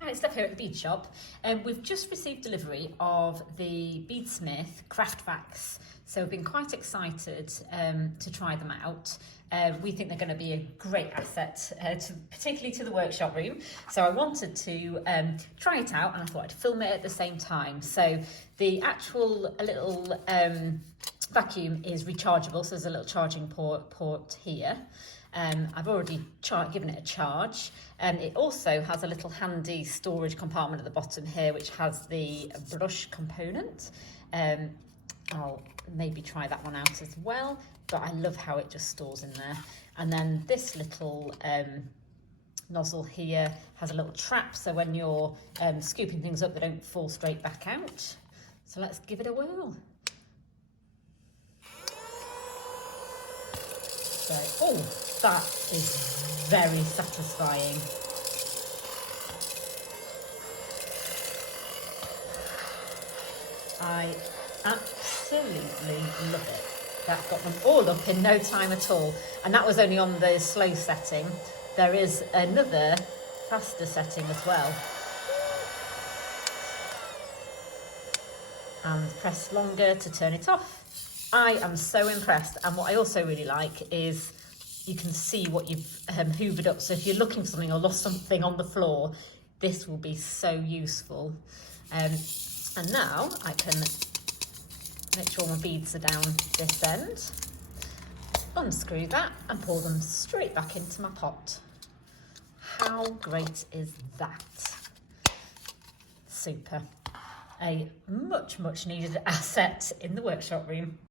Hi, it's Steph here at the bead shop. We've just received delivery of the BeadSmith CraftVacs, so we've been quite excited to try them out. We think they're going to be a great asset, particularly to the workshop room. So I wanted to try it out, and I thought I'd film it at the same time. So the actual little vacuum is rechargeable, so there's a little charging port here. I've already given it a charge. It also has a little handy storage compartment at the bottom here, which has the brush component. I'll maybe try that one out as well, but I love how it just stores in there. And then this little nozzle here has a little trap, so when you're scooping things up, they don't fall straight back out. So let's give it a whirl. So, oh, that is very satisfying. I absolutely love it. That got them all up in no time at all. And that was only on the slow setting. There is another faster setting as well. And press longer to turn it off. I am so impressed, and what I also really like is you can see what you've hoovered up. So if you're looking for something or lost something on the floor, this will be so useful. And now I can make sure my beads are down this end, unscrew that and pour them straight back into my pot. How great is that? Super. A much needed asset in the workshop room.